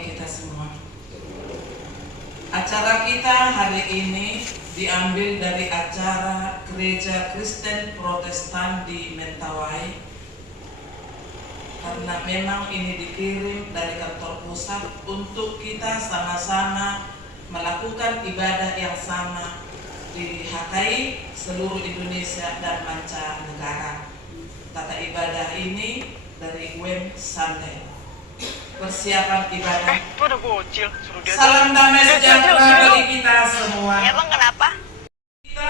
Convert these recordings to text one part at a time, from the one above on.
bagi kita semua. Acara kita hari ini diambil dari acara Gereja Kristen Protestan di Mentawai, karena memang ini dikirim dari kantor pusat untuk kita sama-sama melakukan ibadah yang sama di HKI seluruh Indonesia dan mancanegara. Tata ibadah ini dari WEM Sunday. Persiapan ibadah. Salam damai sejahtera bagi kita semua. Emang kenapa? Kita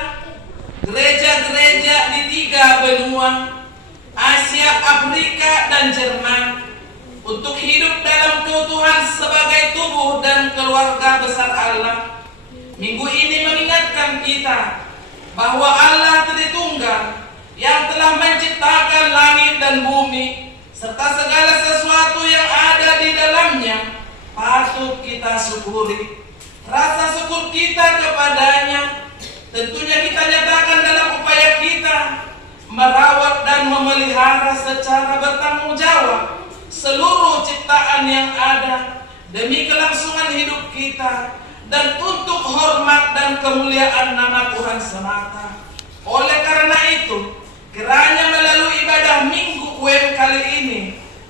gereja-gereja di 3 benua, Asia, Afrika, dan Jerman, untuk hidup dalam keutuhan sebagai tubuh dan keluarga besar Allah. Minggu ini mengingatkan kita bahwa Allah Tritunggal yang telah menciptakan langit dan bumi serta segala sesuatu yang ada di dalamnya patut kita syukuri. Rasa syukur kita kepadanya tentunya kita nyatakan dalam upaya kita merawat dan memelihara secara bertanggung jawab seluruh ciptaan yang ada demi kelangsungan hidup kita dan untuk hormat dan kemuliaan nama Tuhan semata. Oleh karena itu, kiranya melalui ibadah Minggu WEM kali ini,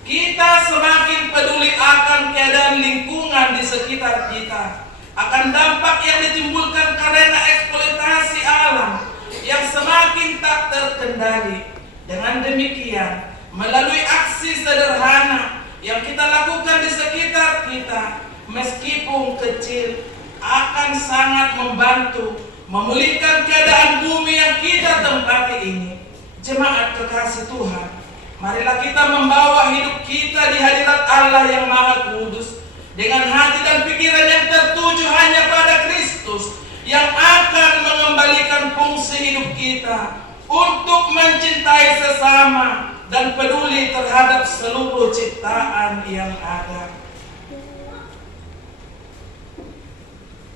kita semakin peduli akan keadaan lingkungan di sekitar kita, akan dampak yang ditimbulkan karena eksploitasi alam yang semakin tak terkendali. Dengan demikian, melalui aksi sederhana yang kita lakukan di sekitar kita, meskipun kecil, akan sangat membantu memulihkan keadaan bumi yang kita tempati ini. Jemaat kekasih Tuhan, marilah kita membawa hidup kita di hadirat Allah yang Maha Kudus dengan hati dan pikiran yang tertuju hanya pada Kristus yang akan mengembalikan fungsi hidup kita untuk mencintai sesama dan peduli terhadap seluruh ciptaan yang ada.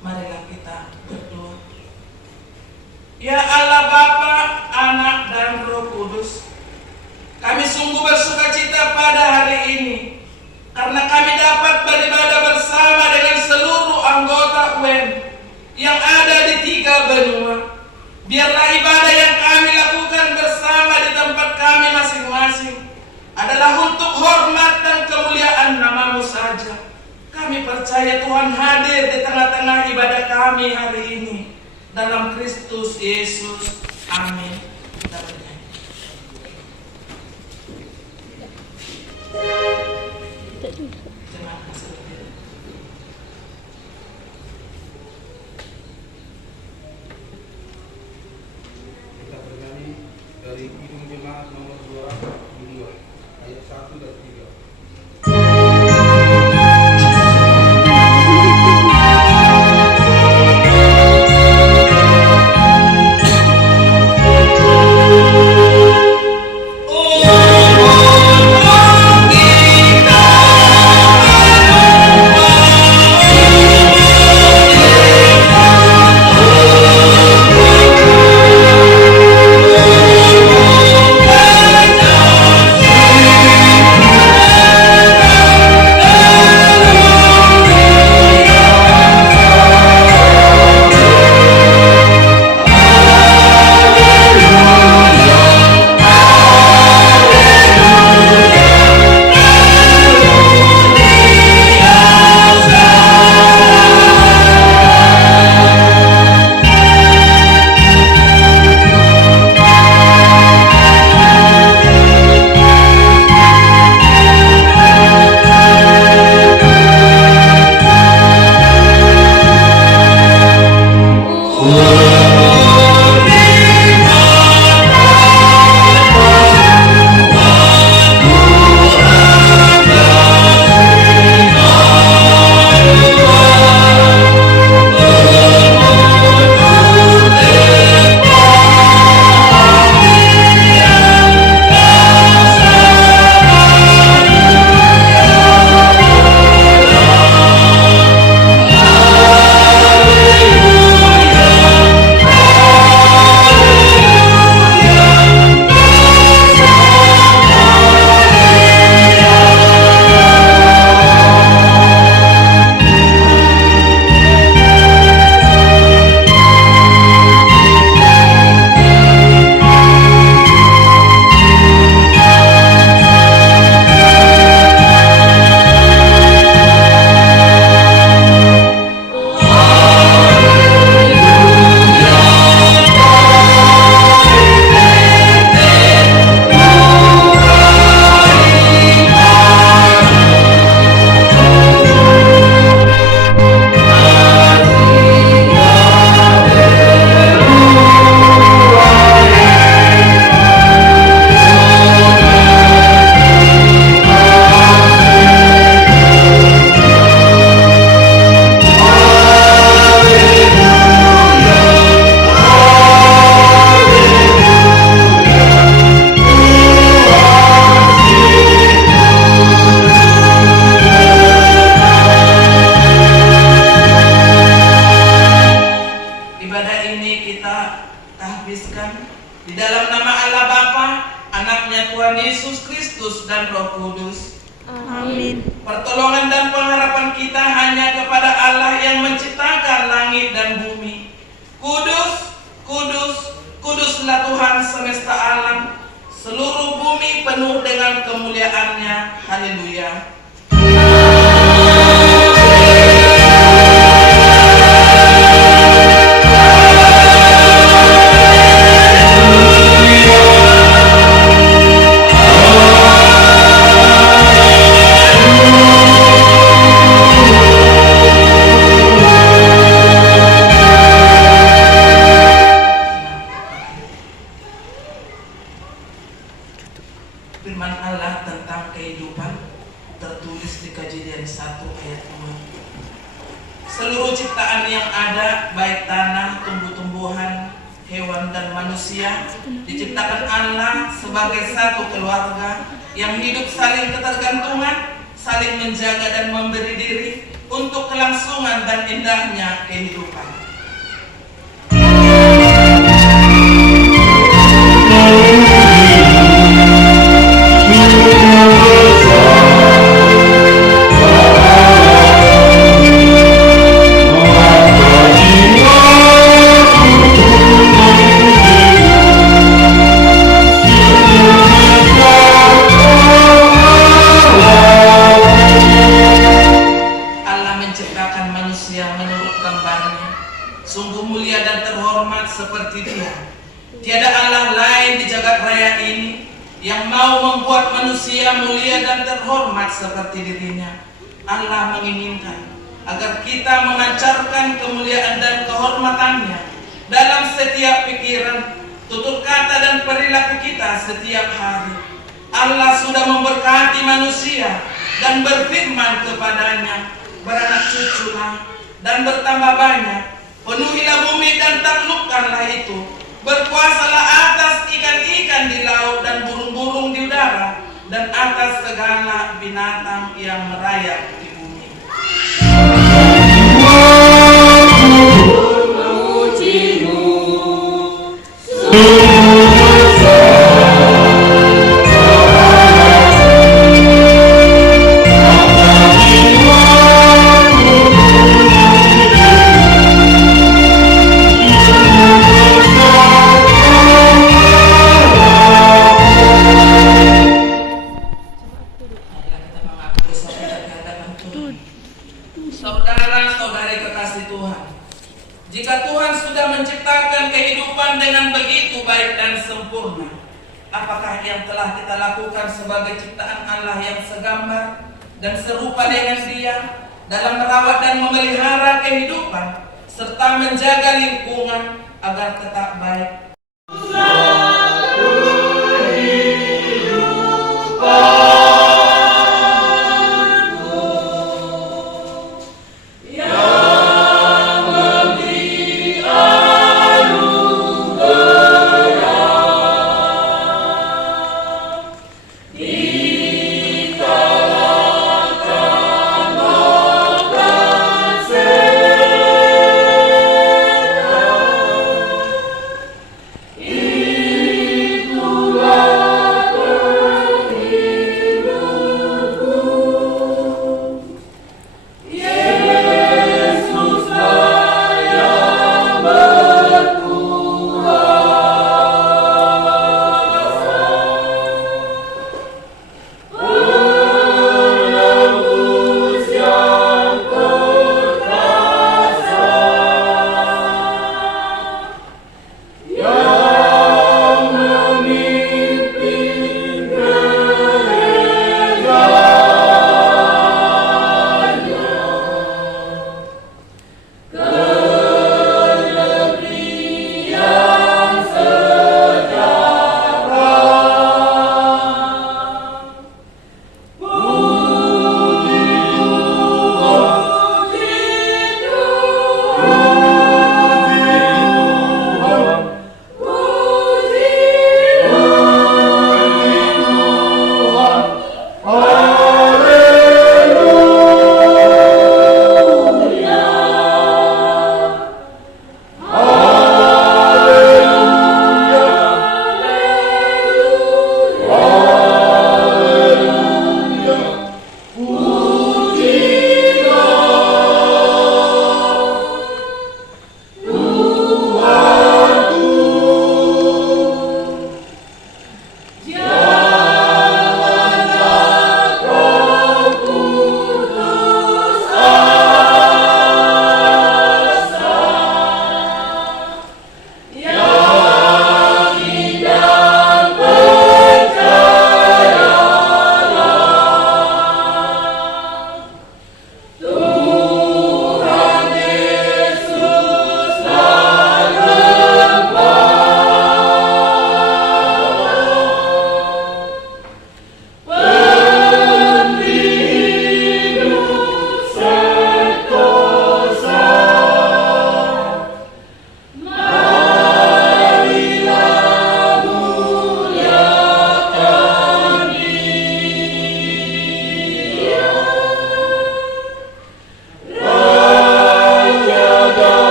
Marilah kita berdoa. Ya Allah Bapa, Anak, dan Roh Kudus, kami sungguh bersukacita pada hari ini karena kami dapat beribadah bersama dengan seluruh anggota WEM yang ada di 3 benua. Biarlah ibadah yang kami lakukan bersama di tempat kami masing-masing adalah untuk hormat dan kemuliaan nama-Mu saja. Kami percaya Tuhan hadir di tengah-tengah ibadah kami hari ini. Dalam Kristus Yesus. Amin. Kita bernyanyi. Terima kasih. Kita bernyanyi dari Kidung Jemaat nomor 2, ayat 1 dan 3. Oh, kita ya Tuhan. Seluruh ciptaan yang ada, baik tanah, tumbuh-tumbuhan, hewan dan manusia, diciptakan Allah sebagai satu keluarga yang hidup saling ketergantungan, saling menjaga dan memberi diri untuk kelangsungan dan indahnya kehidupan. Sungguh mulia dan terhormat seperti Dia. Tiada Allah lain di jagat raya ini yang mau membuat manusia mulia dan terhormat seperti dirinya. Allah menginginkan agar kita memancarkan kemuliaan dan kehormatannya dalam setiap pikiran, tutur kata dan perilaku kita setiap hari. Allah sudah memberkati manusia dan berfirman kepadanya, beranak cuculah dan bertambah banyak, penuhilah bumi dan taklukkanlah itu, berkuasalah atas ikan-ikan di laut dan burung-burung di udara, dan atas segala binatang yang merayap di bumi. Saudara-saudari kekasih Tuhan, jika Tuhan sudah menciptakan kehidupan dengan begitu baik dan sempurna, apakah yang telah kita lakukan sebagai ciptaan Allah yang segambar dan serupa dengan Dia dalam merawat dan memelihara kehidupan serta menjaga lingkungan agar tetap baik?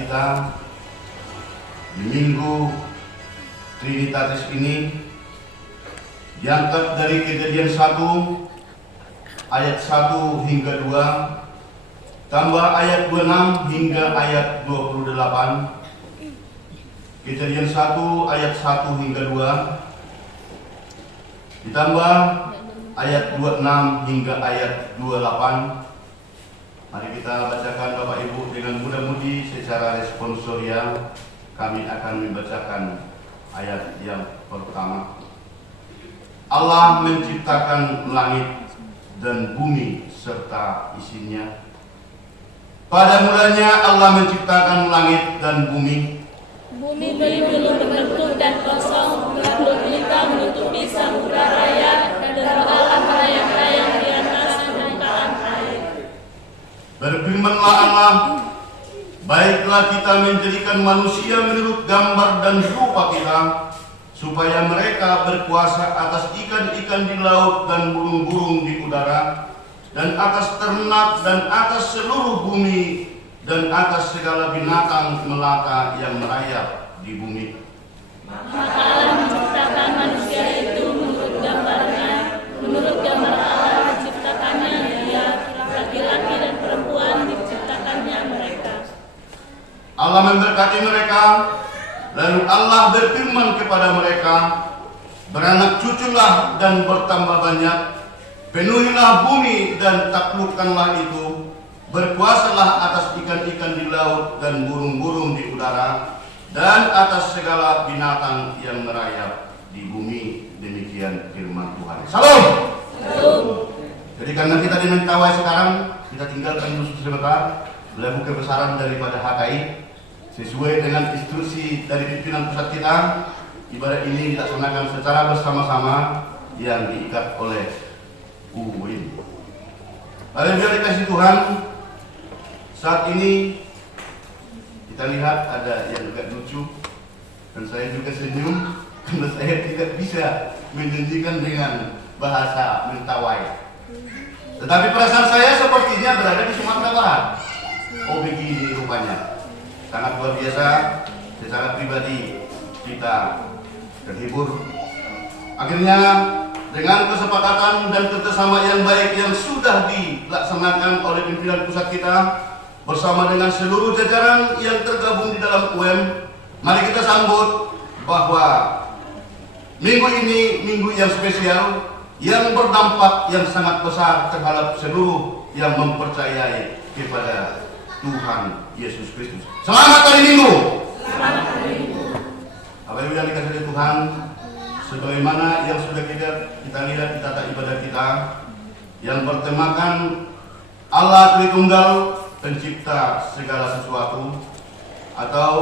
kita di Minggu Trinitatis ini diangkat dari Kejadian 1 ayat 1 hingga 2 tambah ayat 26 hingga ayat 28. Kejadian 1 ayat 1 hingga 2 ditambah ayat 26 hingga ayat 28. Mari kita bacakan Bapak Ibu dengan mudah-mudi secara responsorial. Kami akan membacakan ayat yang pertama. Allah menciptakan langit dan bumi serta isinya. Pada mulanya Allah menciptakan langit dan bumi. Bumi belum berbentuk dan kosong, gelap-gelita menutupi samudra raya, dan Allah melayang-layang di atas permukaan air. Berfirmanlah Allah, baiklah kita menjadikan manusia menurut gambar dan rupa kita, supaya mereka berkuasa atas ikan-ikan di laut dan burung-burung di udara, dan atas ternak dan atas seluruh bumi, dan atas segala binatang melata yang merayap di bumi. Maka Allah menciptakan manusia itu menurut gambarnya, menurut gambar Allah menciptakannya dia, laki-laki dan perempuan diciptakannya mereka. Allah memberkati mereka, lalu Allah berfirman kepada mereka, beranak cuculah dan bertambah banyak, penuhilah bumi dan taklukkanlah itu, berkuasalah atas ikan-ikan di laut dan burung-burung di udara, dan atas segala binatang yang merayap di bumi. Demikian firman Tuhan. Salam. Jadi karena kita dimentawai sekarang, kita tinggalkan dulu sebentar level kebesaran daripada HKI. Sesuai dengan instruksi dari pimpinan pusat kita, ibadah ini dilaksanakan secara bersama-sama yang diikat oleh UIN. Lalu biar dikasih Tuhan, saat ini kita lihat ada yang agak lucu, dan saya juga senyum karena saya tidak bisa menjanjikan dengan bahasa Mentawai. Tetapi perasaan saya sepertinya berada di Sumatera Barat. Oh begini rupanya. Sangat luar biasa, secara pribadi kita terhibur. Akhirnya dengan kesepakatan dan kerjasama yang baik yang sudah dilaksanakan oleh pimpinan pusat kita bersama dengan seluruh jajaran yang tergabung di dalam UM, mari kita sambut bahwa minggu ini minggu yang spesial yang berdampak yang sangat besar terhadap seluruh yang mempercayai kepada Tuhan Yesus Kristus. Selamat hari Minggu. Selamat hari Minggu. Bapak Ibu yang dikasihi oleh Tuhan, sebagaimana yang sudah kita lihat di tata ibadah kita yang bertemakan Allah Tritunggal, pencipta segala sesuatu, atau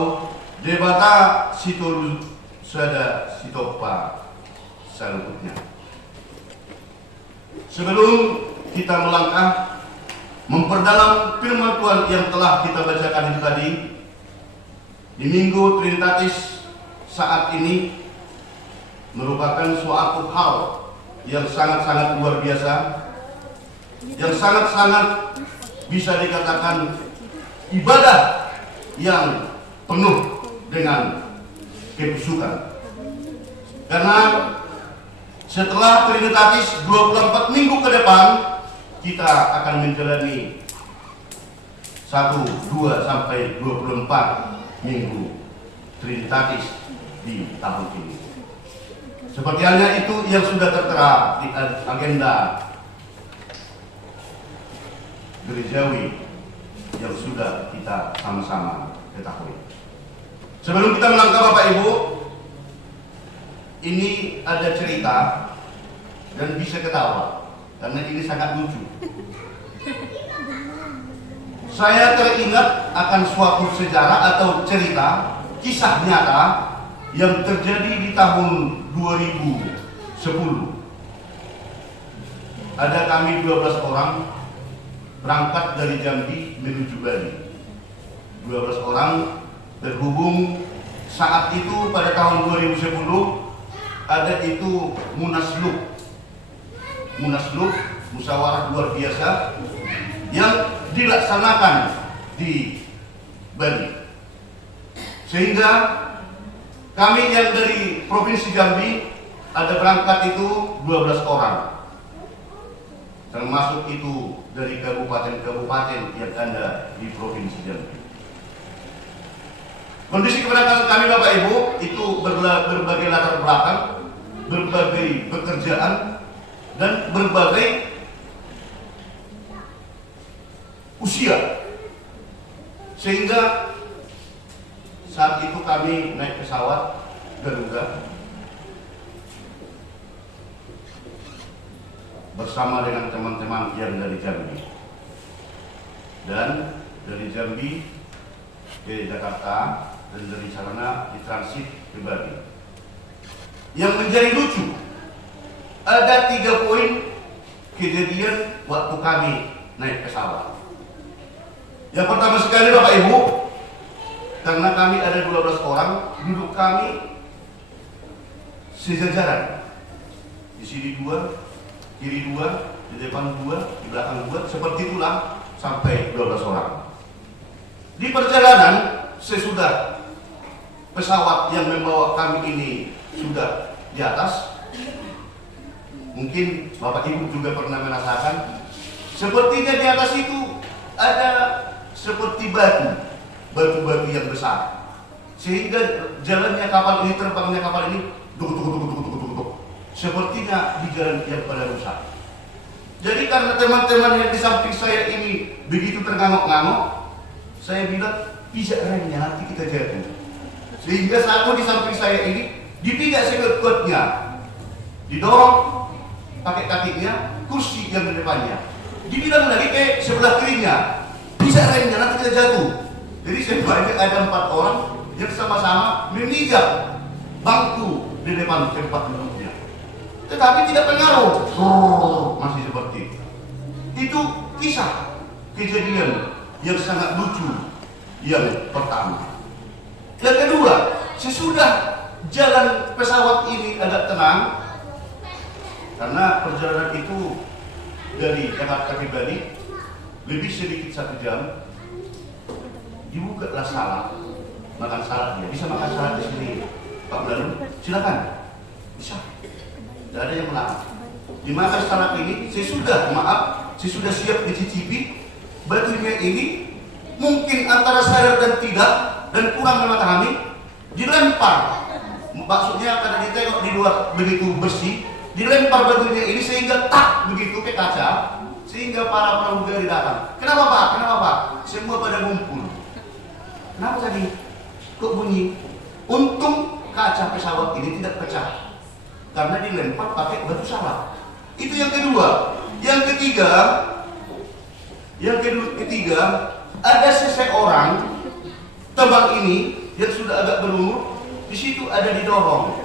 Debata Sitoru Sada Sitopa selanjutnya. Sebelum kita melangkah memperdalam firman Tuhan yang telah kita bacakan itu tadi di Minggu Trinitatis saat ini merupakan suatu hal yang sangat-sangat luar biasa, yang sangat-sangat bisa dikatakan ibadah yang penuh dengan kebusukan. Karena setelah Trinitatis 24 minggu ke depan, kita akan menjalani 1, 2, sampai 24 minggu Trinitatis di tahun ini. Seperti halnya itu yang sudah tertera di agenda gerejawi yang sudah kita sama-sama ketahui. Sebelum kita melangkah Bapak Ibu, ini ada cerita dan bisa ketawa karena ini sangat lucu. Saya teringat akan suatu sejarah atau cerita kisah nyata yang terjadi di tahun 2010. Ada kami 12 orang berangkat dari Jambi menuju Bali. 12 orang terhubung saat itu pada tahun 2010 ada itu Munaslup, musyawarah luar biasa yang dilaksanakan di Bali. Sehingga kami yang dari Provinsi Jambi ada berangkat itu 12 orang. Termasuk itu dari kabupaten-kabupaten yang ada di Provinsi Jambi. Kondisi keberangkatan kami Bapak Ibu itu berbagai latar belakang, berbagai pekerjaan, dan berbagai usia. Sehingga saat itu kami naik pesawat Garuda bersama dengan teman-teman yang dari Jambi, dan dari Jambi ke Jakarta, dan dari sana ditransit ke Bali. Yang menjadi lucu, ada 3 poin kejadian waktu kami naik pesawat. Yang pertama sekali Bapak Ibu, karena kami ada 12 orang, duduk kami sejajaran. Di sini 2, kiri 2, di depan 2, di belakang 2, seperti itulah sampai 12 orang. Di perjalanan sesudah pesawat yang membawa kami ini sudah di atas, mungkin Bapak Ibu juga pernah merasakan, sepertinya di atas itu ada seperti batu-batu yang besar, sehingga jalannya kapal ini, terbangnya kapal ini duk, sepertinya di jalan yang pada rusak. Jadi karena teman-teman yang di samping saya ini begitu terngangok-ngangok, saya bilang pijak remnya nanti kita jatuh. Sehingga satu di samping saya ini dipijak sekuat-kuatnya, didorong pakai kakinya kursi yang di depannya, dibilang lagi ke sebelah kirinya, pijak remnya nanti kita jatuh. Jadi sebenarnya ada 4 orang yang sama-sama memijak bangku di depan tempat duduknya, tetapi tidak pengaruh, masih seperti itu. Itu kisah kejadian yang sangat lucu yang pertama. Yang kedua, sesudah jalan pesawat ini agak tenang, karena perjalanan itu dari Jakarta ke Bali lebih sedikit 1 jam. Dibukalah salad, makan saladnya. Bisa makan salad di sini, Pak Belalu? Silakan. Bisa. Tidak ada yang melarang. Dimakan salad ini, sesudah siap dicicipi, batunya ini mungkin antara sadar dan tidak, dan kurang memahami, dilempar. Maksudnya karena ditengok di luar begitu bersih, dilempar batunya ini sehingga tak begitu ke kaca, sehingga para pramugari datang. Kenapa Pak? Kenapa Pak? Semua pada ngumpul. Kenapa tadi? Kok bunyi? Untung kaca pesawat ini tidak pecah, karena dilempar pakai batu salad. Itu yang kedua. Yang ketiga, ada seseorang teman ini yang sudah agak berumur, di situ ada didorong.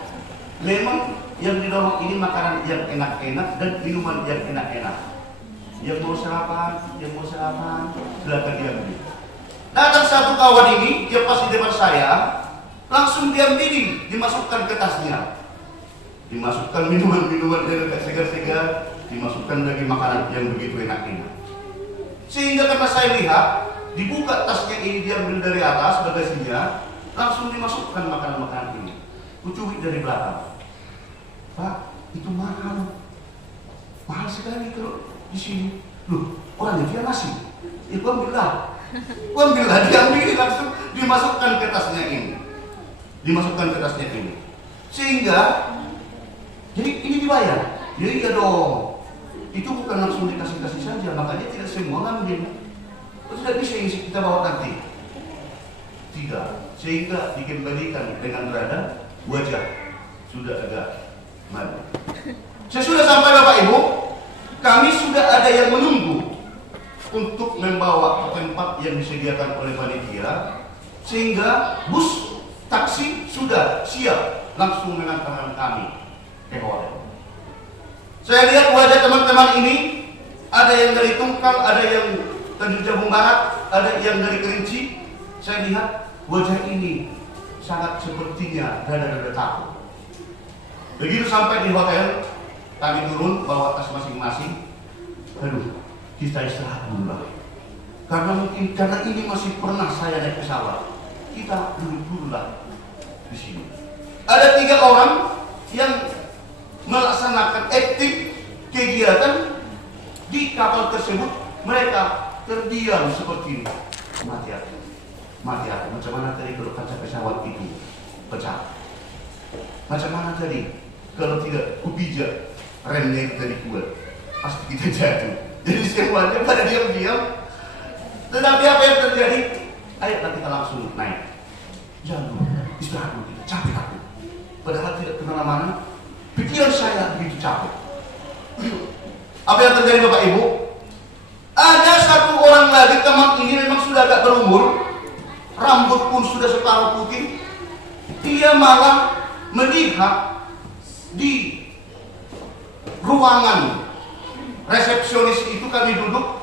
Memang yang didorong ini makanan yang enak-enak dan minuman yang enak-enak. Yang mau sarapan, silakan diambil. Datang satu kawan ini, dia pas di depan saya, langsung diambil, dimasukkan ke tasnya. Dimasukkan minuman-minuman yang agak segar-segar, dimasukkan lagi makanan yang begitu enak-enak. Sehingga karena saya lihat, dibuka tasnya ini, diambil dari atas bagasinya, langsung dimasukkan makanan-makanan ini. Kucubit dari belakang. Pak, itu mahal. Mahal sekali kalau di sini. Loh, orangnya dia nasi. Itu ambillah, diambil langsung dimasukkan ke tasnya ini. Sehingga, jadi ini dibayar. Ya iya dong. Itu bukan langsung dikasih-kasih saja, makanya tidak semua ngambil. Tidak bisa yang kita bawa nanti. Tidak, sehingga dikembalikan dengan rada wajah sudah agak malu. Sesudah sampai Bapak Ibu, kami sudah ada yang menunggu untuk membawa ke tempat yang disediakan oleh panitia, sehingga bus taksi sudah siap langsung mengantarkan kami ke hotel. Saya lihat wajah teman-teman ini, ada yang dari Tungkal, ada yang dari Jambung Barat, ada yang dari Kerinci. Saya lihat wajah ini sangat sepertinya rada-rada takut. Begitu sampai di hotel, kami turun bawa tas masing-masing. Aduh, kita istirahat dulu lah. Karena ini masih pernah saya naik pesawat. kita duduk-duduklah di sini. Ada 3 orang yang melaksanakan aktif kegiatan di kapal tersebut. Mereka terdiam seperti ini. Mati hati. Macam mana tadi kalau kaca pesawat itu pecah? Macam mana tadi kalau tidak kupijak remnya itu tadi kuat? Pasti kita jatuh. Jadi semuanya pada diam-diam. Tetapi apa yang terjadi? Ayo kita langsung naik. Jangan dulu, istirahat dulu, kita capek aku. Padahal tidak kemana-mana. Pikiran saya begitu capek. Apa yang terjadi Bapak Ibu? Ada 1 orang lagi, teman ini memang sudah agak berumur, rambut pun sudah separuh putih. Dia malah melihat di ruangan resepsionis itu kami duduk,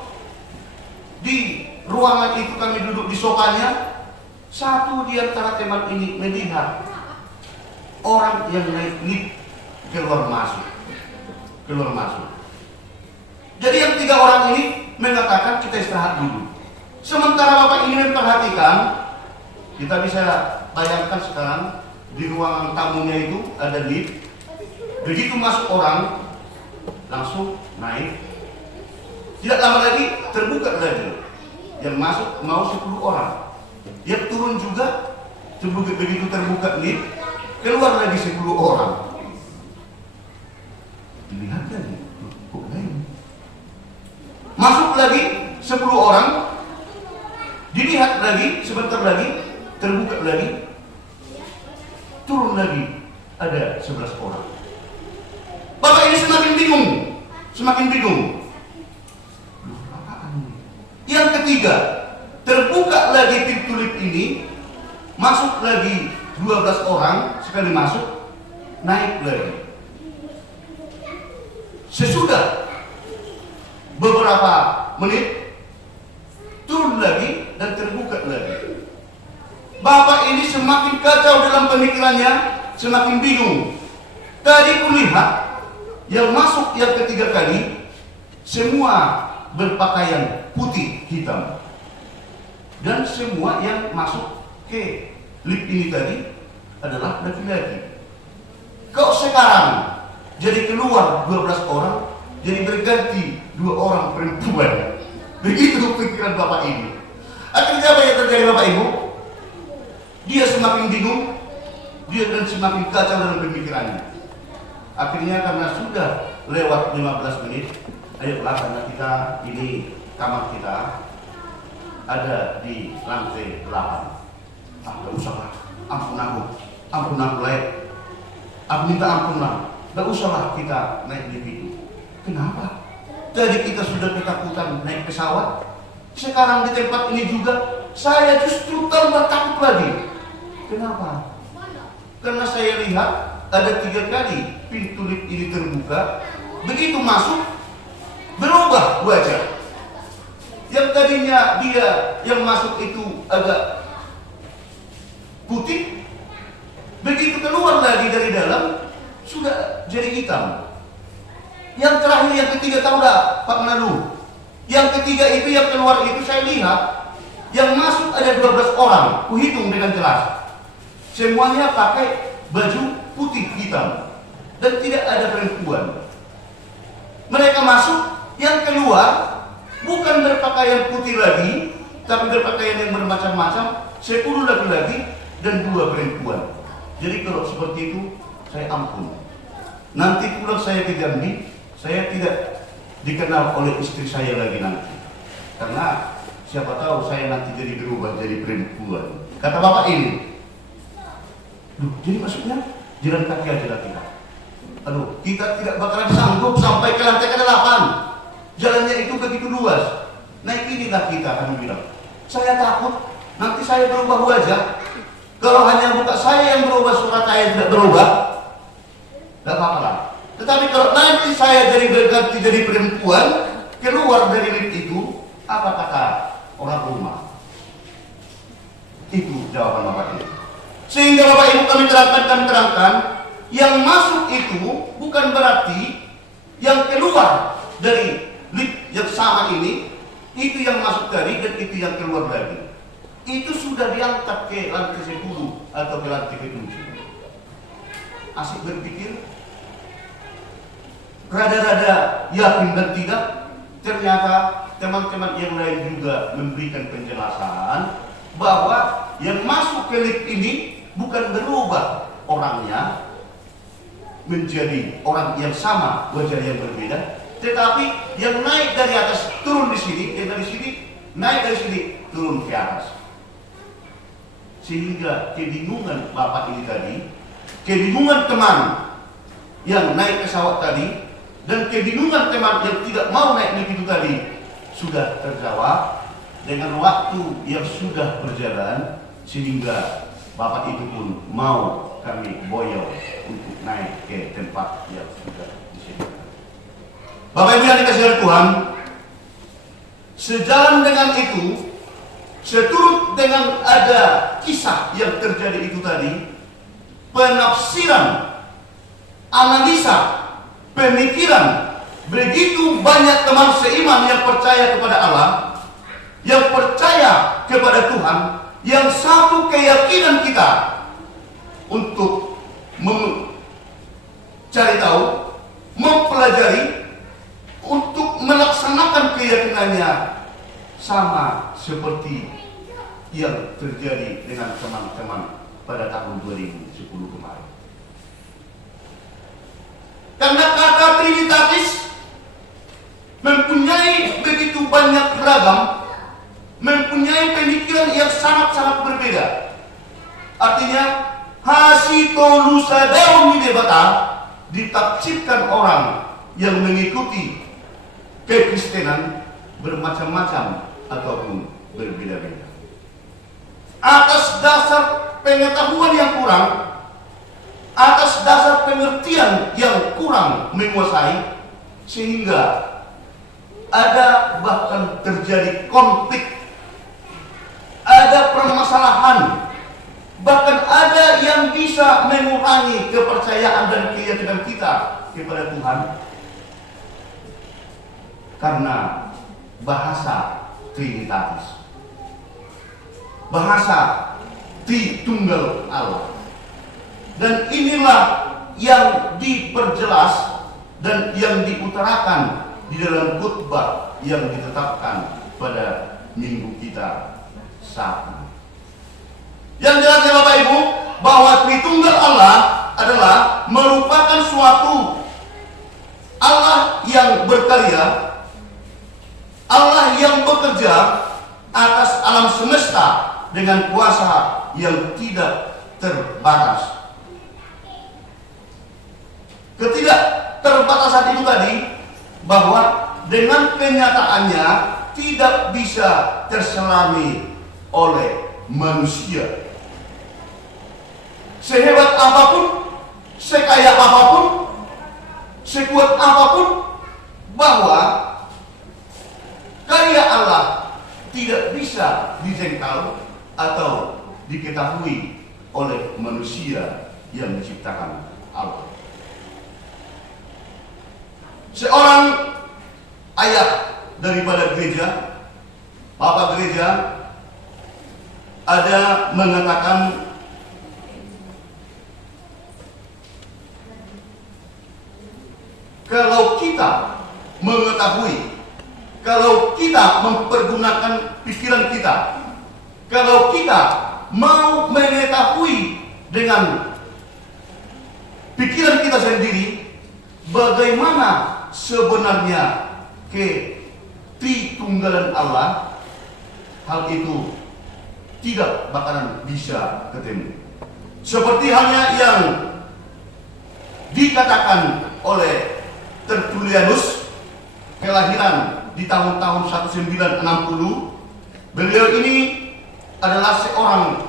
di ruangan itu kami duduk di sofanya. Satu di antara teman ini melihat orang yang naik lift keluar masuk. Jadi yang 3 orang ini mengatakan kita istirahat dulu. Sementara Bapak ini memperhatikan, kita bisa bayangkan sekarang di ruangan tamunya itu ada lift. Begitu masuk orang, langsung naik. Tidak lama lagi terbuka lagi. Yang masuk mau 10 orang. Yang turun juga, begitu terbuka lift, keluar lagi 10 orang. Dilihat lagi, kok lain? Masuk lagi 10 orang, dilihat lagi, sebentar lagi, terbuka lagi, turun lagi, ada 11 orang. Bapak ini semakin bingung. Loh, apaan ini? Yang ketiga, terbuka lagi pintu lift ini, masuk lagi 12 orang, sekali masuk, naik lagi. Sesudah beberapa menit, turun lagi dan terbuka lagi. Bapak ini semakin kacau dalam pemikirannya, semakin bingung. Tadi kulihat yang masuk yang ketiga kali semua berpakaian putih hitam, dan semua yang masuk ke lift ini tadi adalah laki-laki. Kok sekarang jadi keluar 12 orang, jadi berganti 2 orang perempuan? Begitu pikiran Bapak ini. Akhirnya apa yang terjadi Bapak Ibu? Dia semakin bingung, dia dan semakin kacau dalam pemikirannya. Akhirnya karena sudah lewat 15 menit, ayolah, karena kita ini kamar kita ada di lantai 8. Gak usahlah, ampun aku lain. Aku minta ampun lah, gak usahlah kita naik lift itu. Kenapa? Tadi kita sudah ketakutan naik pesawat, sekarang di tempat ini juga saya justru tambah takut lagi. Kenapa? Karena saya lihat ada 3 kali pintu lift ini terbuka. Begitu masuk, berubah wajah. Yang tadinya dia yang masuk itu agak putih, begitu keluar lagi dari dalam sudah jadi hitam. Yang terakhir, yang ketiga, tahu tak Pak Manado? Yang ketiga itu yang keluar itu saya lihat, yang masuk ada 12 orang, kuhitung dengan jelas. Semuanya pakai baju putih hitam dan tidak ada perempuan. Mereka masuk, yang keluar bukan berpakaian putih lagi, tapi berpakaian yang bermacam-macam, 10 laki-laki dan 2 perempuan. Jadi kalau seperti itu, saya ampun. Nanti pulang saya ke Jambi, saya tidak dikenal oleh istri saya lagi nanti. Karena siapa tahu saya nanti jadi berubah jadi perempuan. Kata Bapak ini. Duh, jadi maksudnya jalan kaki aja kita. Aduh, kita tidak bakalan sanggup sampai ke lantai ke-8. Jalannya itu begitu luas. Naik inilah kita, kami bilang. Saya takut nanti saya berubah wajah. Kalau hanya muka saya yang berubah, surat saya tidak berubah, tidak apa-apa lah. Tetapi kalau nanti saya jadi berganti jadi perempuan, keluar dari lift itu, apa kata orang rumah? Itu jawaban Bapak ini. Sehingga Bapak Ibu kami terangkan, yang masuk itu bukan berarti yang keluar dari lift yang sama ini, itu yang masuk tadi dan itu yang keluar lagi. itu sudah diangkat ke lantai ke-10 atau ke lantai ke-7. Asik berpikir, rada-rada yakin dan tidak. Ternyata teman-teman yang lain juga memberikan penjelasan bahwa yang masuk ke lift ini bukan berubah orangnya menjadi orang yang sama, wajah yang berbeda, tetapi yang naik dari atas turun di sini, yang dari sini naik dari sini turun ke atas. Sehingga kebingungan bapak ini tadi, kebingungan teman yang naik pesawat tadi, dan kebingungan teman yang tidak mau naik lift itu tadi sudah terjawab dengan waktu yang sudah berjalan, sehingga bapak itu pun mau kami boyong untuk naik ke tempat yang sudah disediakan. Bapak Ibu yang dikasihi oleh Tuhan, sejalan dengan itu, seturut dengan ada kisah yang terjadi itu tadi, penafsiran, analisa, pemikiran begitu banyak teman seiman yang percaya kepada Allah, yang percaya kepada Tuhan, yang satu keyakinan kita untuk mencari tahu, mempelajari, untuk melaksanakan keyakinannya sama seperti yang terjadi dengan teman-teman pada tahun 2010 kemarin. Karena kata Trinitatis mempunyai begitu banyak ragam, mempunyai pemikiran yang sangat-sangat berbeda. Artinya, hasito lusadau midebata ditafsirkan orang yang mengikuti kekristenan bermacam-macam ataupun berbeda-beda. Atas dasar pengetahuan yang kurang, atas dasar pengertian yang kurang menguasai, sehingga ada bahkan terjadi konflik, ada permasalahan, bahkan ada yang bisa mengurangi kepercayaan dan keyakinan kita kepada Tuhan karena bahasa Trinitatis, bahasa Tritunggal Allah. Dan inilah yang diperjelas dan yang diutarakan di dalam khutbah yang ditetapkan pada minggu kita saat ini. Yang jelas ya Bapak Ibu, bahwa Tritunggal Allah adalah merupakan suatu Allah yang berkarya, Allah yang bekerja atas alam semesta dengan kuasa yang tidak terbatas. Ketidakterbatasan itu tadi, bahwa dengan kenyataannya tidak bisa terselami oleh manusia. Sehebat apapun, sekaya apapun, sekuat apapun, bahwa karya Allah tidak bisa dijangkau atau diketahui oleh manusia yang diciptakan Allah. Seorang ayah daripada gereja, Bapak gereja, ada mengatakan kalau kita mengetahui, kalau kita mempergunakan pikiran kita, kalau kita mau mengetahui dengan pikiran kita sendiri bagaimana sebenarnya ketritunggalan Allah, hal itu tidak bakalan bisa ketemu. Seperti halnya yang dikatakan oleh Tertullianus, kelahiran di tahun-tahun 1960. Beliau ini adalah seorang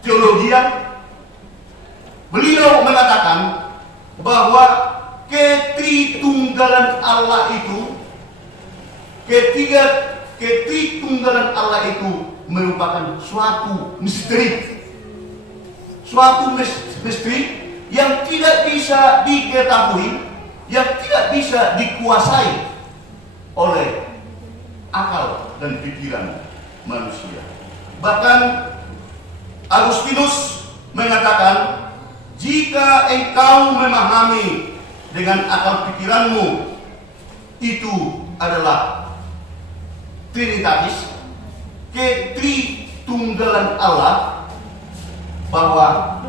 teologian. Beliau mengatakan bahwa ketritunggalan Allah itu, ketritunggalan Allah itu merupakan suatu misteri, suatu misteri yang tidak bisa diketahui, yang tidak bisa dikuasai oleh akal dan pikiran manusia. Bahkan Agustinus mengatakan, jika engkau memahami dengan akal pikiranmu itu adalah Trinitatis, ketritunggalan Allah, bahwa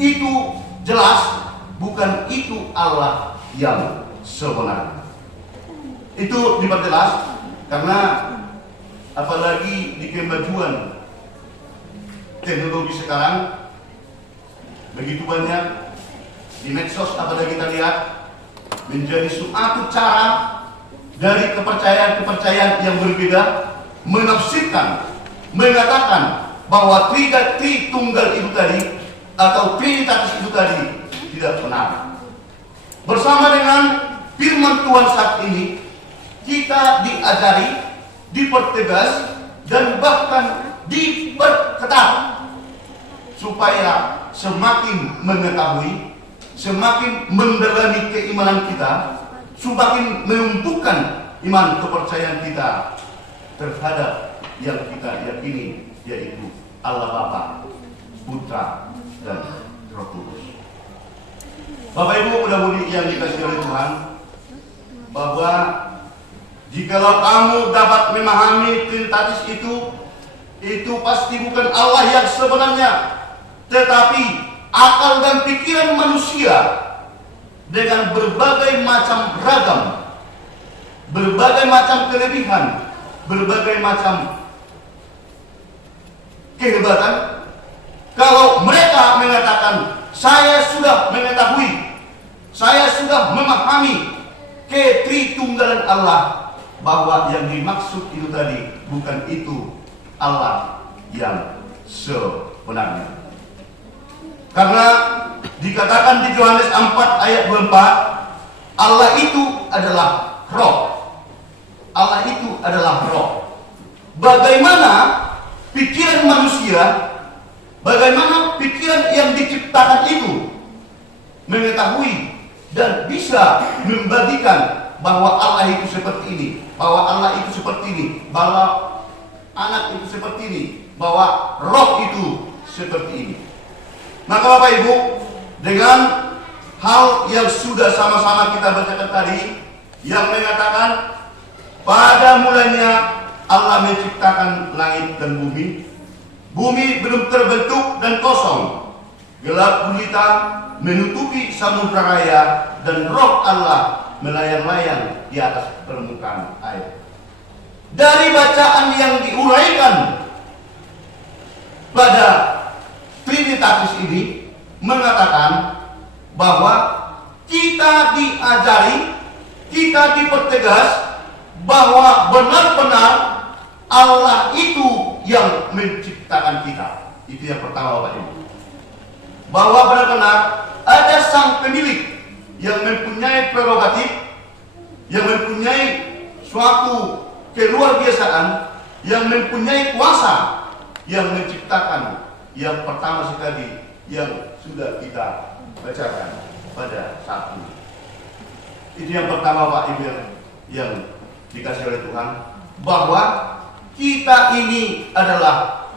itu jelas bukan itu Allah yang sebenarnya. Itu diperjelas karena apalagi di kemajuan teknologi sekarang begitu banyak di medsos, apalagi kita lihat menjadi suatu cara dari kepercayaan-kepercayaan yang berbeda menafsirkan, mengatakan bahwa Tritunggal itu tadi atau Trinitatis itu tadi tidak benar. Bersama dengan firman Tuhan saat ini, kita diajari, dipertegas, dan bahkan diperketat supaya semakin mengetahui, semakin mendalami keimanan kita, semakin menumbuhkan iman kepercayaan kita terhadap yang kita yakini, yaitu Allah Bapa, Putra, dan Roh Kudus. Bapak Ibu mudah-mudi yang dikasihi oleh Tuhan, bahwa jikalau kamu dapat memahami Trinitatis itu pasti bukan Allah yang sebenarnya, tetapi akal dan pikiran manusia dengan berbagai macam ragam, berbagai macam kelebihan, berbagai macam kehebatan. Kalau mereka mengatakan, saya sudah mengetahui, saya sudah memahami ketritunggalan Allah, bahwa yang dimaksud itu tadi bukan itu Allah yang sebenarnya. Karena dikatakan di Yohanes 4 ayat 24, Allah itu adalah roh. Allah itu adalah roh. Bagaimana pikiran manusia, bagaimana pikiran yang diciptakan itu mengetahui dan bisa membagikan bahwa Allah itu seperti ini, bahwa Allah itu seperti ini, bahwa anak itu seperti ini, bahwa roh itu seperti ini. Maka Bapak Ibu, dengan hal yang sudah sama-sama kita bacakan tadi, yang mengatakan pada mulanya Allah menciptakan langit dan bumi. Bumi belum terbentuk dan kosong, gelap gulita menutupi samudra raya, dan roh Allah melayang-layang di atas permukaan air. Dari bacaan yang diuraikan pada Trinitatis ini mengatakan bahwa kita diajari, kita dipertegas bahwa benar-benar Allah itu yang menciptakan kita. Itu yang pertama Bapak Ibu. Bahwa benar-benar ada sang pemilik yang mempunyai prerogatif, yang mempunyai suatu keluarbiasaan, yang mempunyai kuasa, yang menciptakan yang pertama sekali yang sudah kita bacakan pada saat ini. Itu yang pertama Pak Ibu yang dikasih oleh Tuhan, bahwa kita ini adalah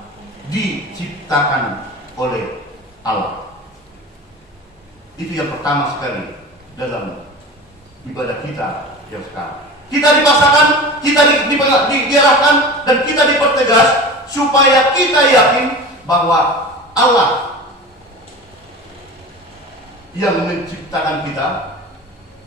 diciptakan oleh Allah. Itu yang pertama sekali dalam ibadah kita yang sekarang. Kita dipaksakan, kita diarahkan, dan kita dipertegas supaya kita yakin bahwa Allah yang menciptakan kita,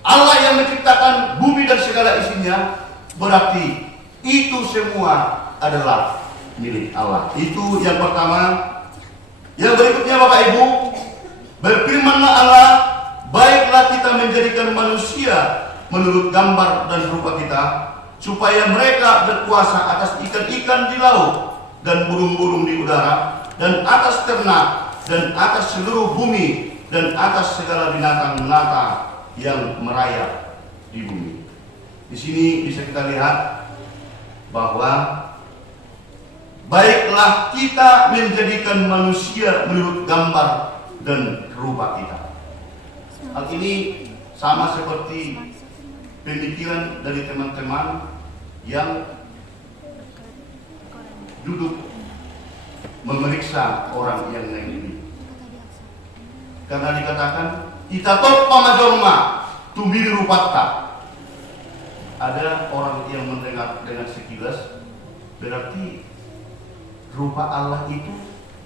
Allah yang menciptakan bumi dan segala isinya, berarti itu semua adalah milik Allah. Itu yang pertama. Yang berikutnya Bapak Ibu, berfirmanlah Allah, baiklah kita menjadikan manusia menurut gambar dan rupa kita, supaya mereka berkuasa atas ikan-ikan di laut dan burung-burung di udara, dan atas ternak, dan atas seluruh bumi, dan atas segala binatang melata yang merayap di bumi. Di sini bisa kita lihat bahwa baiklah kita menjadikan manusia menurut gambar dan rupa kita. Hal ini sama seperti pemikiran dari teman-teman yang duduk memeriksa orang yang lain ini. Karena dikatakan kita top pamajolma tumbil rupatta. Ada orang yang mendengar dengan sekilas, berarti rupa Allah itu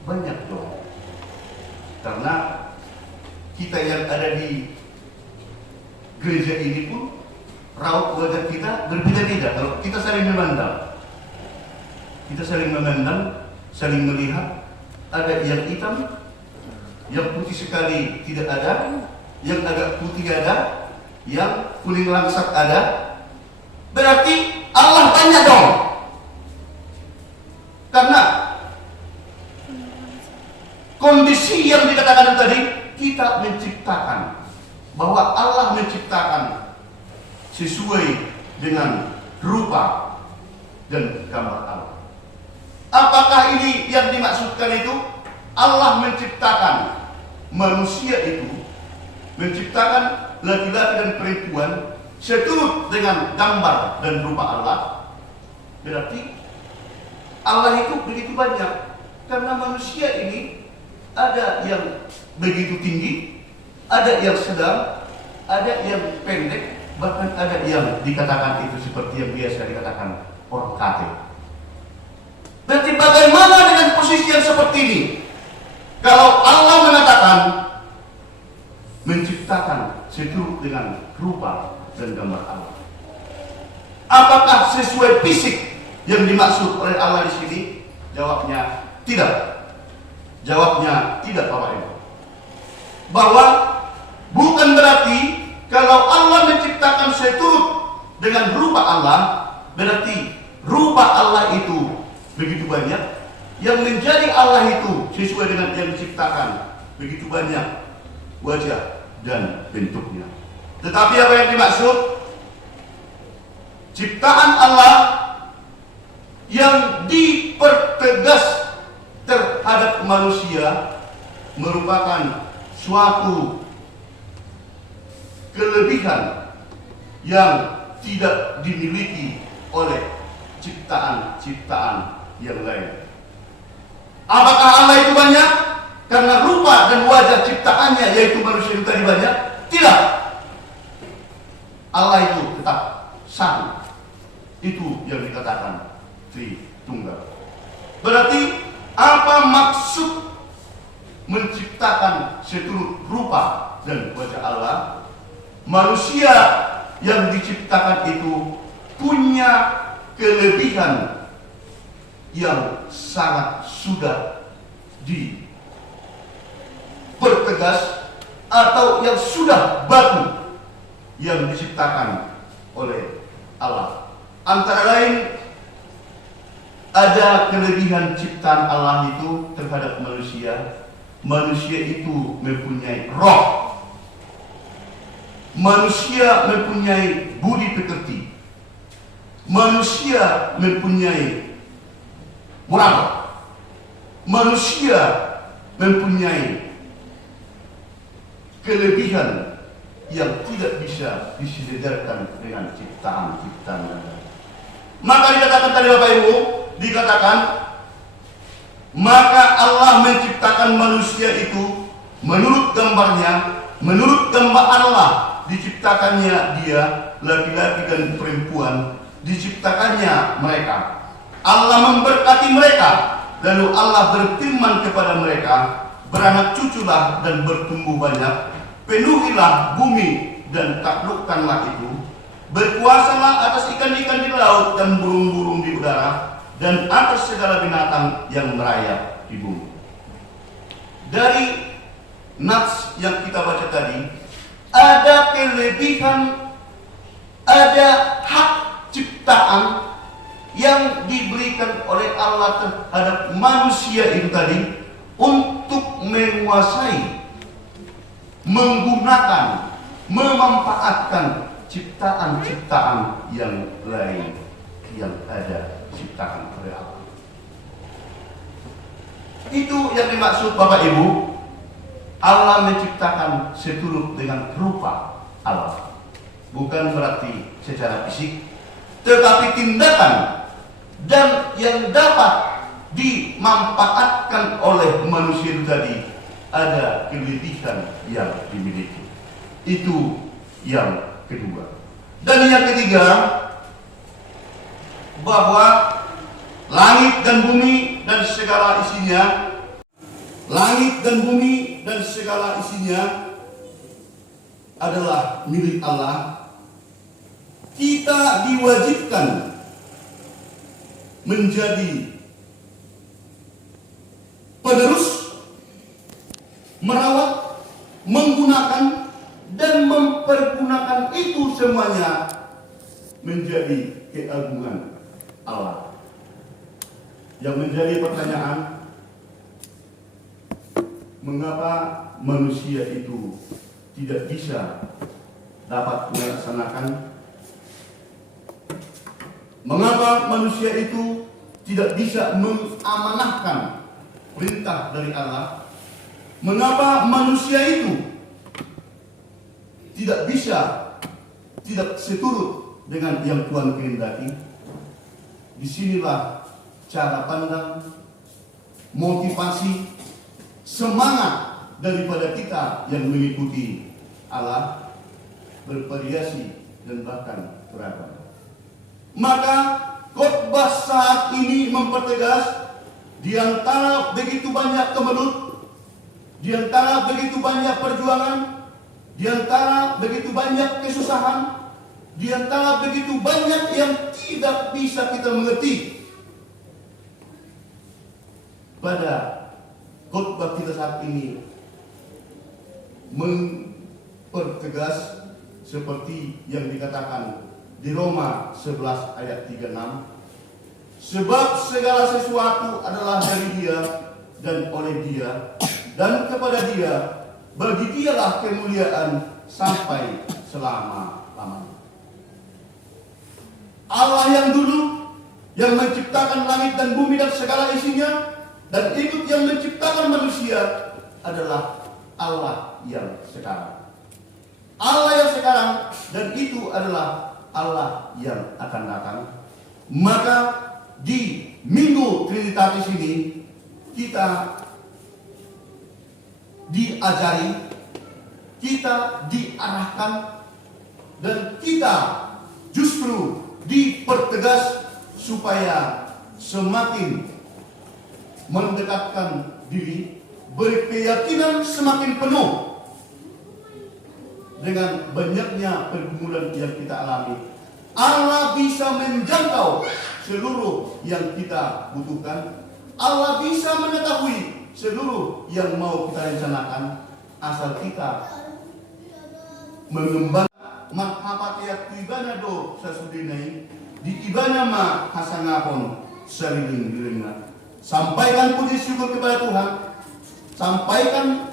banyak dong. Karena kita yang ada di gereja ini pun raut wajah kita berbeda-beda. Kalau kita saling memandang, saling melihat, ada yang hitam, yang putih sekali tidak ada, yang agak putih ada, yang kuning langsat ada. Berarti Allah banyak dong. Karena kondisi yang dikatakan tadi, kita menciptakan, bahwa Allah menciptakan sesuai dengan rupa dan gambar Allah. Apakah ini yang dimaksudkan itu? Allah menciptakan manusia itu, menciptakan laki-laki dan perempuan seturut dengan gambar dan rupa Allah. Berarti Allah itu begitu banyak. Karena manusia ini ada yang begitu tinggi, ada yang sedang, ada yang pendek, bahkan ada yang dikatakan itu seperti yang biasa dikatakan orang kafir. Berarti bagaimana dengan posisi yang seperti ini? Kalau Allah mengatakan menciptakan seturut dengan rupa dan gambar Allah, apakah sesuai fisik yang dimaksud oleh Allah di sini? Jawabnya tidak. Jawabnya tidak, Bapak Ibu. Bahwa bukan berarti kalau Allah menciptakan seturut dengan rupa Allah, berarti rupa Allah itu begitu banyak, yang menjadi Allah itu sesuai dengan yang diciptakan begitu banyak wajah dan bentuknya. Tetapi apa yang dimaksud? Ciptaan Allah yang dipertegas terhadap manusia merupakan suatu kelebihan yang tidak dimiliki oleh ciptaan-ciptaan yang lain. Apakah Allah itu banyak karena rupa dan wajah ciptaannya, yaitu manusia itu tadi banyak? Tidak. Allah itu tetap satu. Itu yang dikatakan Tritunggal. Berarti apa maksud menciptakan seturut rupa dan wajah Allah? Manusia yang diciptakan itu punya kelebihan yang sangat sudah dipertegas atau yang sudah baku yang diciptakan oleh Allah. Antara lain, ada kelebihan ciptaan Allah itu terhadap manusia. Manusia itu mempunyai roh. Manusia mempunyai budi pekerti. Manusia mempunyai moral. Manusia mempunyai kelebihan yang tidak bisa disedarkan dengan ciptaan-ciptaan yang lain. Maka dikatakan tadi Bapak Ibu, dikatakan maka Allah menciptakan manusia itu menurut gambarnya, menurut gambar Allah diciptakannya dia, laki-laki dan perempuan, diciptakannya mereka. Allah memberkati mereka, lalu Allah berfirman kepada mereka, beranak cuculah dan bertumbuh banyak, penuhilah bumi dan taklukkanlah itu, berkuasalah atas ikan-ikan di laut dan burung-burung di udara, dan atas segala binatang yang merayap di bumi. Dari nats yang kita baca tadi, ada kelebihan, ada hak ciptaan yang diberikan oleh Allah terhadap manusia itu tadi untuk menguasai, menggunakan, memanfaatkan ciptaan-ciptaan yang lain yang ada ciptaan oleh Allah. Itu yang dimaksud Bapak Ibu, Allah menciptakan seturut dengan rupa Allah. Bukan berarti secara fisik, tetapi tindakan dan yang dapat dimanfaatkan oleh manusia itu tadi, ada kelebihan yang dimiliki. Itu yang kedua. Dan yang ketiga, bahwa langit dan bumi dan segala isinya, langit dan bumi dan segala isinya adalah milik Allah. Kita diwajibkan menjadi penerus, merawat, menggunakan, dan mempergunakan itu semuanya menjadi keagungan Allah. Yang menjadi pertanyaan, mengapa manusia itu tidak bisa dapat melaksanakan? Mengapa manusia itu tidak bisa mengamanahkan perintah dari Allah? Mengapa manusia itu tidak bisa, tidak seturut dengan yang Tuhan kehendaki? Disinilah cara pandang, motivasi, semangat daripada kita yang mengikuti Allah bervariasi dan bahkan beragam. Maka khotbah saat ini mempertegas, di antara begitu banyak kemelut, di antara begitu banyak perjuangan, di antara begitu banyak kesusahan, di antara begitu banyak yang tidak bisa kita mengerti, pada khotbah kita saat ini mempertegas seperti yang dikatakan di Roma 11 ayat 36, sebab segala sesuatu adalah dari Dia dan oleh Dia dan kepada Dia, bagi Dialah kemuliaan sampai selama-lamanya. Allah yang dulu, yang menciptakan langit dan bumi dan segala isinya, dan ikut yang menciptakan manusia, adalah Allah yang sekarang. Allah yang sekarang, dan itu adalah Allah yang akan datang. Maka di Minggu Trinitatis ini kita diajari, kita diarahkan, dan kita justru dipertegas supaya semakin mendekatkan diri, berkeyakinan semakin penuh dengan banyaknya pergumulan yang kita alami. Allah bisa menjangkau seluruh yang kita butuhkan. Allah bisa mengetahui seluruh yang mau kita rencanakan, asal kita mengembangkan mahapatiat ibana do sasudinai di ibana ma hasangapon sariling direngat. Sampaikan puji syukur kepada Tuhan, sampaikan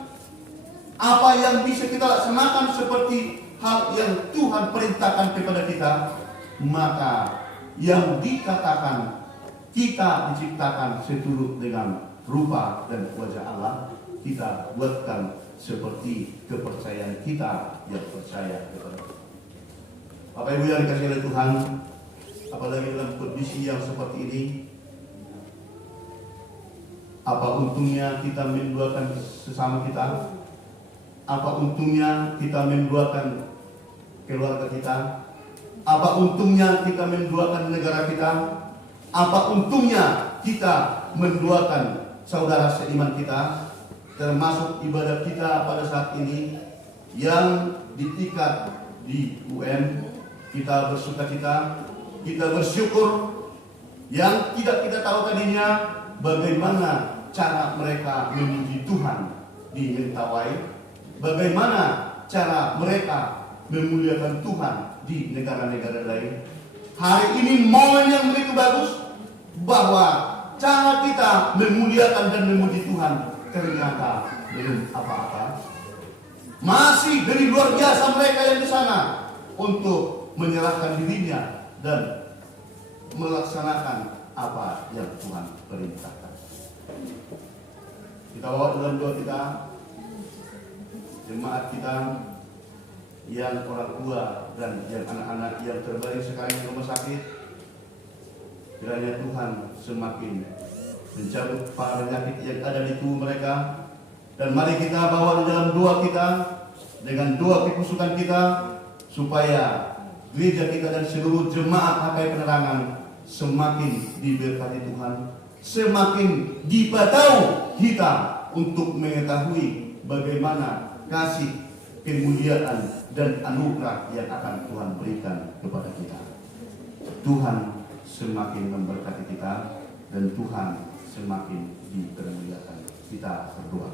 apa yang bisa kita laksanakan seperti hal yang Tuhan perintahkan kepada kita. Maka yang dikatakan kita diciptakan seturut dengan rupa dan wajah Allah, kita buatkan seperti kepercayaan kita yang percaya kepada Allah. Bapak Ibu yang dikasihi oleh Tuhan, apalagi dalam kondisi yang seperti ini, apa untungnya kita mendoakan sesama kita? Apa untungnya kita mendoakan keluarga kita? Apa untungnya kita mendoakan negara kita? Apa untungnya kita mendoakan saudara seiman kita? Termasuk ibadah kita pada saat ini yang diikat di UN, kita bersukacita, kita bersyukur. Yang tidak kita tahu tadinya bagaimana cara mereka memuji Tuhan di Mentawai, bagaimana cara mereka memuliakan Tuhan di negara-negara lain. Hari ini momen yang begitu bagus bahwa cara kita memuliakan dan memuji Tuhan ternyata belum apa-apa. Masih dari luar biasa mereka yang di sana untuk menyerahkan dirinya dan melaksanakan apa yang Tuhan perintahkan. Kita bawa dalam doa kita, jemaat kita yang orang tua dan yang anak-anak yang terbaring sekarang di rumah sakit, kiranya Tuhan semakin mencabut para penyakit yang ada di tubuh mereka. Dan mari kita bawa di dalam doa kita, dengan doa kekusukan kita, supaya gereja kita dan seluruh jemaat HKI Penerangan semakin diberkati Tuhan, semakin dibatau kita untuk mengetahui bagaimana kasih, kemuliaan, dan anugerah yang akan Tuhan berikan kepada kita. Tuhan semakin memberkati kita dan Tuhan semakin dipermuliakan. Kita berdoa.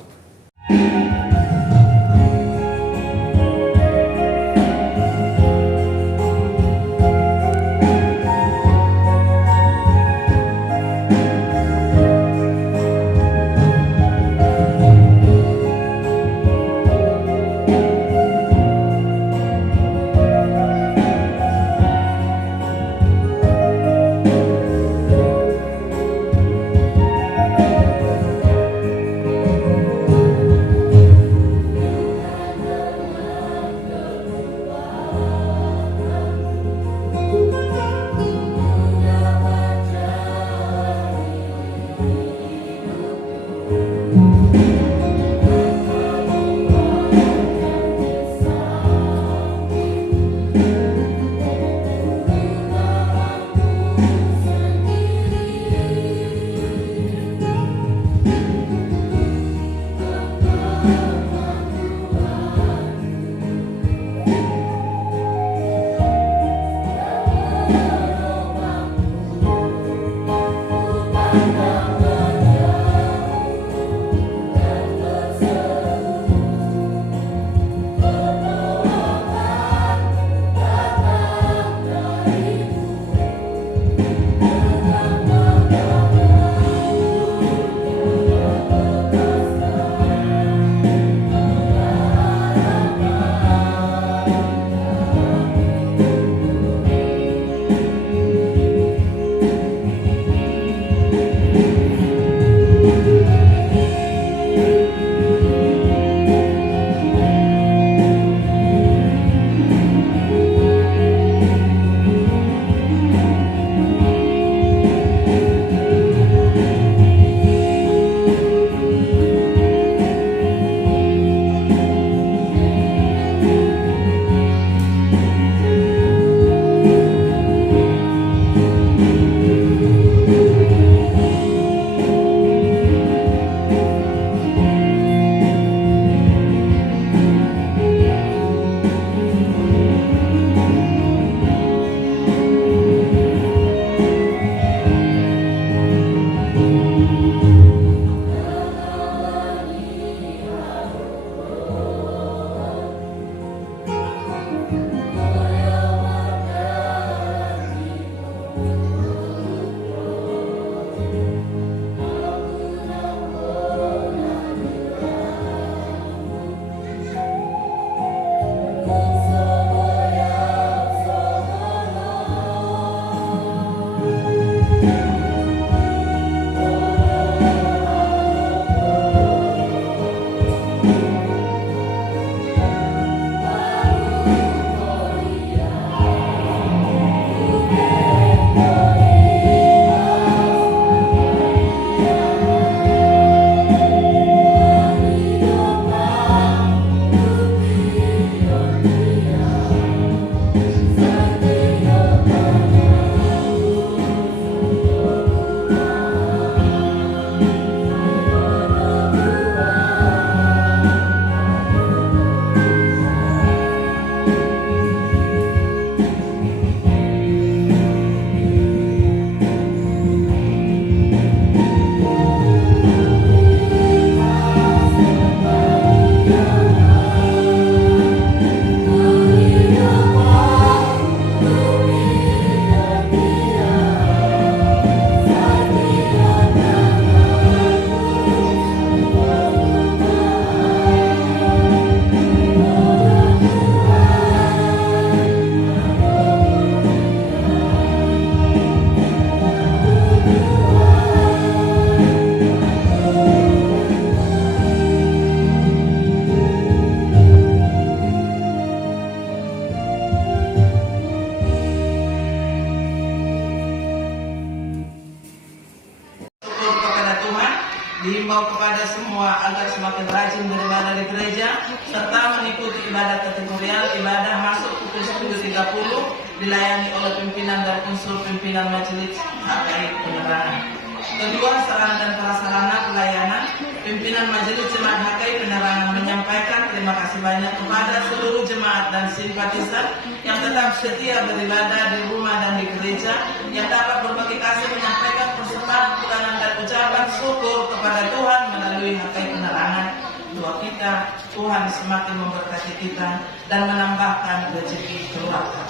ibadah di gereja serta mengikuti ibadah kategorial ibadah masuk pukul 10.30 dilayani oleh pimpinan dan unsur pimpinan majelis HKI penerangan. Kedua, sarana dan prasarana pelayanan. Pimpinan Majelis Jemaat HKI Penerangan menyampaikan terima kasih banyak kepada seluruh jemaat dan simpatisan yang tetap setia beribadah di rumah dan di gereja, yang dapat berbagi kasih menyampaikan persembahan bulanan dan ucapan syukur kepada Tuhan melalui HKI Penerangan. Doa kita, Tuhan semakin memberkati kita dan menambahkan rezeki keluarga.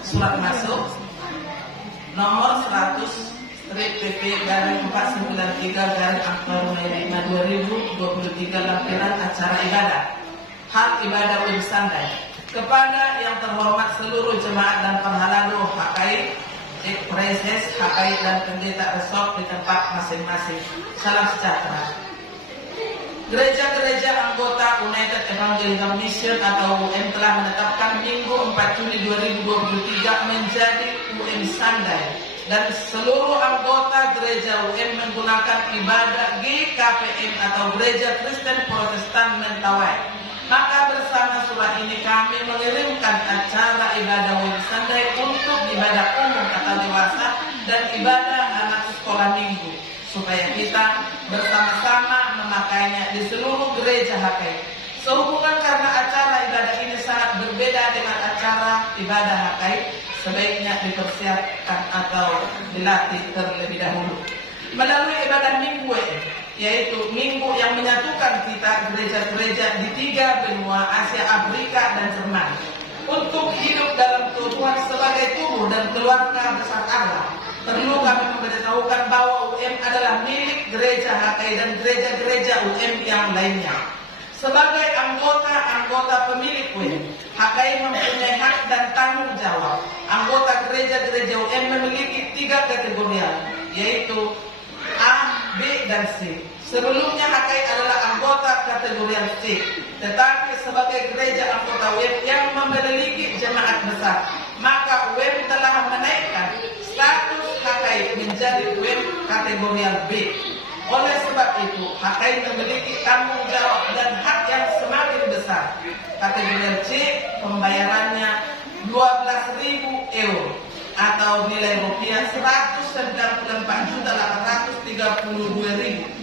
Surat masuk nomor 100 PP-493-5/2023 lampiran acara ibadah hak ibadah Wim Sandai. Kepada yang terhormat seluruh jemaat dan penghalalu HKI, Ekpreses HKI dan pendeta resort di tempat masing-masing, salam sejahtera. Gereja-gereja anggota United Evangelical Mission atau UM telah menetapkan Minggu 4 Juli 2023 menjadi UM Sandai, dan seluruh anggota gereja UM menggunakan ibadah GKPM atau Gereja Kristen Protestan Mentawai. Maka bersama surah ini kami mengirimkan acara ibadah UM Sandai untuk ibadah umum atau dewasa dan ibadah anak sekolah minggu, supaya kita bersama-sama memakainya di seluruh gereja HKI. Sehubungan karena acara ibadah ini sangat berbeda dengan acara ibadah HKI, sebaiknya dipersiapkan atau dilatih terlebih dahulu melalui ibadah minggu, yaitu minggu yang menyatukan kita gereja-gereja di 3 benua Asia, Afrika, dan Jerman untuk hidup dalam keutuhan sebagai tubuh dan keluarga besar Allah. Perlu kami memberitahukan bahwa UM adalah milik gereja HKI dan gereja-gereja UM yang lainnya. Sebagai anggota pemilik UM, HKI mempunyai hak dan tanggung jawab. Anggota gereja-gereja UM memiliki 3 kategori, yaitu A, B, dan C. Sebelumnya HKI adalah anggota kategori C, tetapi sebagai gereja anggota UM yang memiliki jemaat besar, maka UM telah menaikkan status HKI menjadi UM kategori B. Oleh sebab itu, HKI memiliki tanggung jawab dan hak yang semakin besar. Kategori C, pembayarannya 12.000 euro atau nilai rupiah 194.832.000.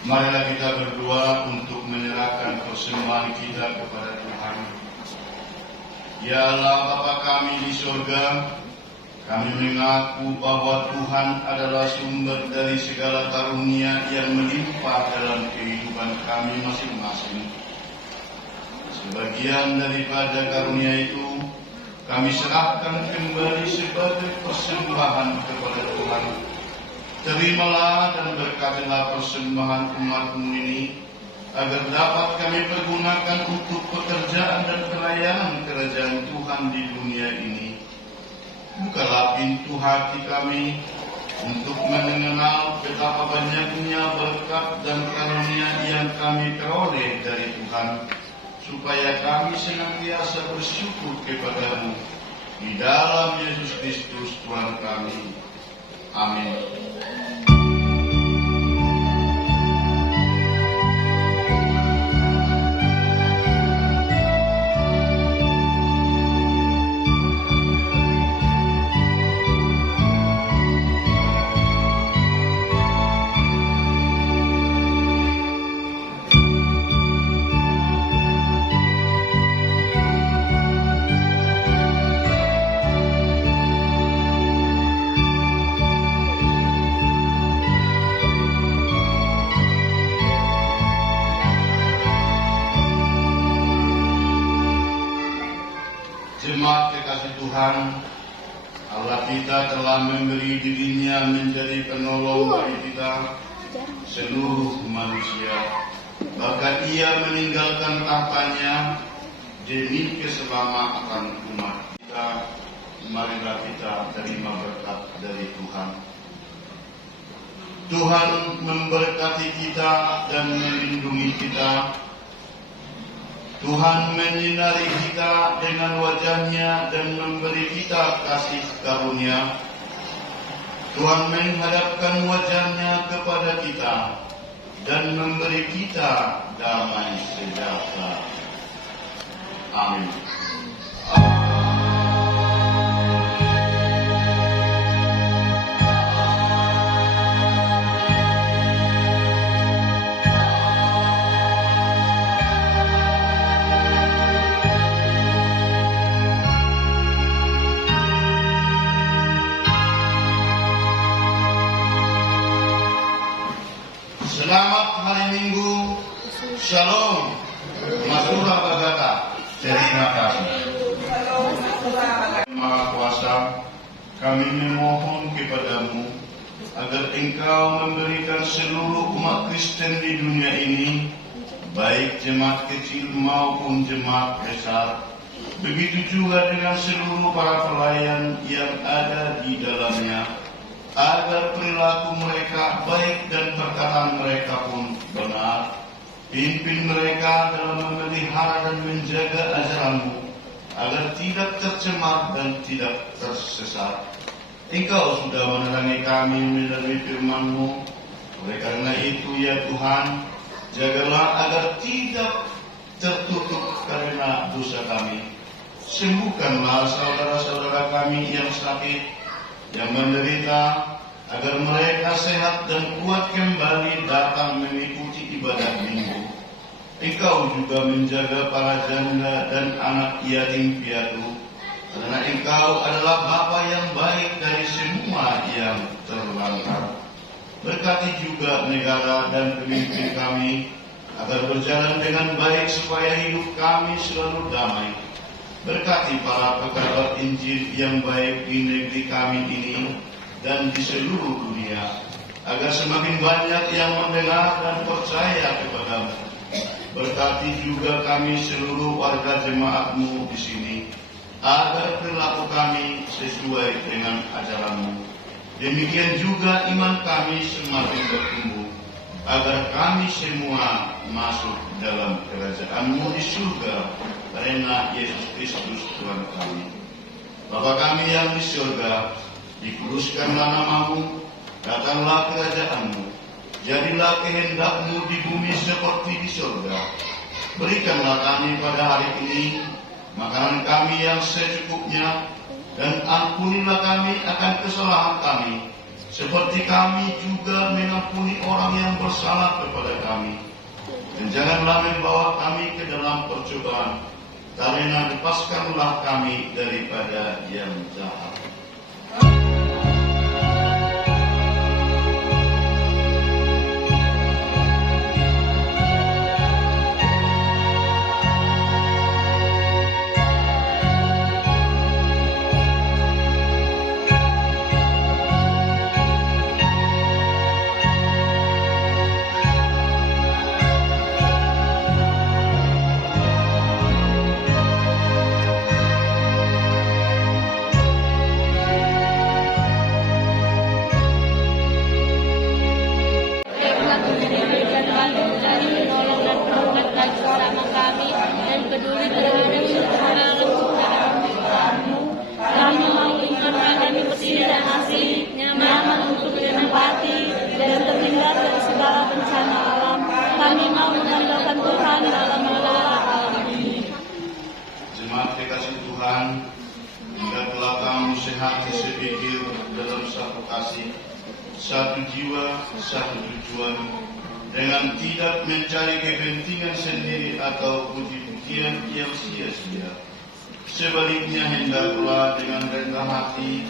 Marilah kita berdoa untuk menyerahkan persembahan kita kepada Tuhan. Ya Allah Bapa kami di surga, kami mengaku bahwa Tuhan adalah sumber dari segala karunia yang melimpah dalam kehidupan kami masing-masing. Sebagian daripada karunia itu kami serahkan kembali sebagai persembahan kepada Tuhan. Terimalah dan berkatilah persembahan umat-Mu ini, agar dapat kami pergunakan untuk pekerjaan dan pelayanan kerajaan Tuhan di dunia ini. Bukalah pintu hati kami untuk mengenal betapa banyaknya berkat dan karunia yang kami peroleh dari Tuhan, supaya kami senantiasa bersyukur kepada-Mu di dalam Yesus Kristus Tuhan kami. Amin. Jemaat kekasih Tuhan, Allah kita telah memberi dirinya menjadi penolong bagi kita seluruh manusia. Bahkan ia meninggalkan tahtanya demi keselamatan umat kita. Marilah kita terima berkat dari Tuhan. Tuhan memberkati kita dan melindungi kita. Tuhan menyinari kita dengan wajah-Nya dan memberi kita kasih karunia. Tuhan menghadapkan wajah-Nya kepada kita dan memberi kita damai sejahtera. Amin. Selamat hari Minggu. Shalom. Masura Bagata. Terima kasih. Maha Kuasa, kami memohon kepada-Mu agar Engkau memberikan seluruh umat Kristen di dunia ini, baik jemaat kecil maupun jemaat besar, begitu juga dengan seluruh para pelayan yang ada di dalamnya, agar perilaku mereka baik dan perkataan mereka pun benar. Pimpin mereka dalam memelihara dan menjaga ajaran-Mu, agar tidak tercemar dan tidak tersesat. Engkau sudah menerangi kami melalui firman-Mu. Oleh karena itu ya Tuhan, jagalah agar tidak tertutup karena dosa kami. Sembuhkanlah saudara-saudara kami yang sakit, yang menderita, agar mereka sehat dan kuat kembali datang mengikuti ibadah minggu. Engkau juga menjaga para janda dan anak yatim piatu, karena Engkau adalah Bapa yang baik dari semua yang terlantar. Berkati juga negara dan pemimpin kami, agar berjalan dengan baik supaya hidup kami selalu damai. Berkati para pekabar Injil yang baik di negeri kami ini dan di seluruh dunia, agar semakin banyak yang mendengar dan percaya kepada-Mu. Berkati juga kami seluruh warga jemaat-Mu di sini, agar perilaku kami sesuai dengan ajaran-Mu. Demikian juga iman kami semakin bertumbuh, agar kami semua masuk dalam kerajaan-Mu di surga, karena Yesus Kristus Tuhan kami. Bapa kami yang di surga, dikuduskanlah nama-Mu, datanglah kerajaan-Mu. Jadilah kehendak-Mu di bumi seperti di surga. Berikanlah kami pada hari ini makanan kami yang secukupnya, dan ampunilah kami akan kesalahan kami, seperti kami juga mengampuni orang yang bersalah kepada kami. Dan janganlah membawa kami ke dalam percobaan, karena lepaskanlah kami daripada yang jahat. Jemaat kekasih Tuhan, hingga telah kamu sehati sepikir dalam satu kasih, satu jiwa, satu tujuan, dengan tidak mencari kepentingan sendiri atau puji-pujian yang sia-sia. Sebaliknya hendaklah dengan rendah hati,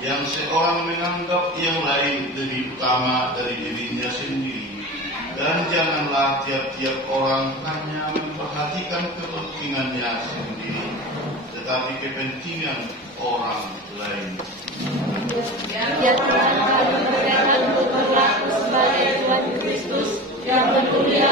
yang seorang menganggap yang lain lebih utama dari dirinya sendiri, dan janganlah tiap-tiap orang hanya memperhatikan kepentingannya sendiri, tetapi kepentingan orang lain. Ya Tuhan, kami berkenan untuk berlaku sebagai Tuhan Kristus yang peduli